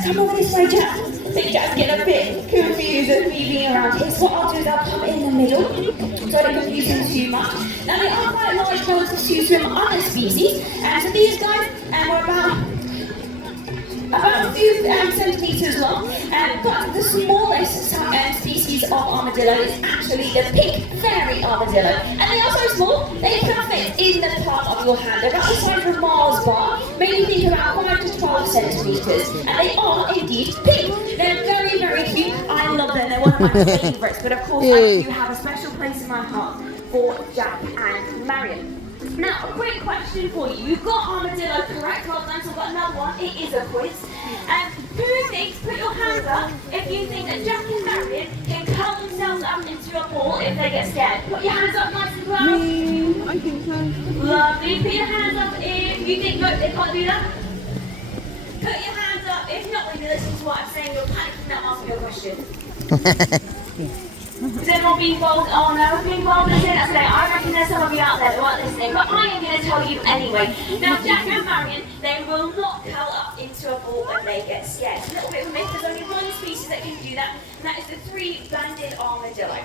let's come over this way, Jack. I think Jack's getting a bit confused and me being around here. So what I'll do is I'll come in the middle, so I don't confuse him too much. Now they are quite large relatives to swim other species, and so these guys were about a few centimetres long, but the smallest species of armadillo is actually the pink fairy armadillo. And they are so small, they can fit in the palm of your hand. They're about the size of a Mars bar, maybe think about 5 to 12 centimetres. And they are indeed pink. They're very, very cute. I love them, they're one of my favourites. But of course, I do have a special place in my heart for Jack and Marion. Now, a quick question for you. You've got armadillo correct, well done, so we've got another one. It is a quiz. Who thinks, put your hands up, if you think that Jack and Marion can curl themselves up into a ball if they get scared? Put your hands up nice and loud. I think so. Lovely. Put your hands up if you think, no, they can't do that. Put your hands up. If not, when you listen to what I'm saying, you're panicking not asking your question. Is everyone being bold? Oh no, being bold is it? That's okay. I reckon there's some of you out there that aren't listening, but I am going to tell you anyway. Now, Jack and Marion, they will not curl up into a ball when they get scared. It's a little bit of a myth. There's only one species that can do that, and that is the three-banded armadillo.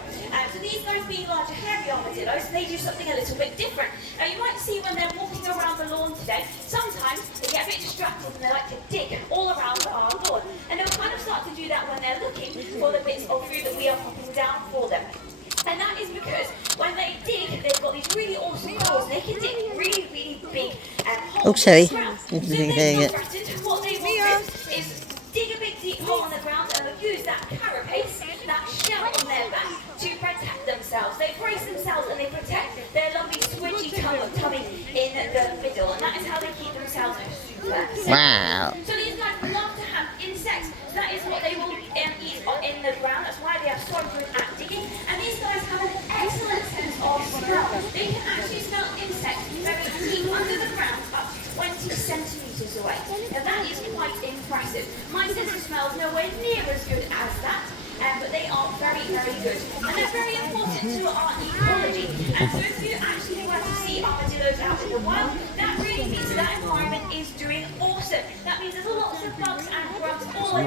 So these guys being larger, hairy armadillos, they do something a little bit different. Now, you might see when they're walking around the lawn today, sometimes they get a bit distracted and they like to dig all around our lawn. And they'll kind of start to do that when they're looking for the bits of food that we are popping down for them. And that is because when they dig, they've got these really awesome claws. They can dig really, really big holes in the ground. So if they're not threatened, what they will do is dig a big deep hole in the ground and they'll use that carapace, that shell on their back, to protect themselves. They brace themselves and they protect their lovely squidgy tummy in the middle. And that is how they keep themselves super safe. Wow. So these guys love to have insects. So that is what they will eat in the ground. That's why they are so good at digging. And these guys have an excellent sense of smell. They can actually smell insects very deep under the ground, up to 20 centimetres away. Now that is quite impressive. My sense of smell is nowhere near as good as that. But they are very, very good. And they're very important to our ecology. And so if you actually were to see armadillos out in the wild, that really means that environment is doing awesome. That means there's lots of bugs and grubs all over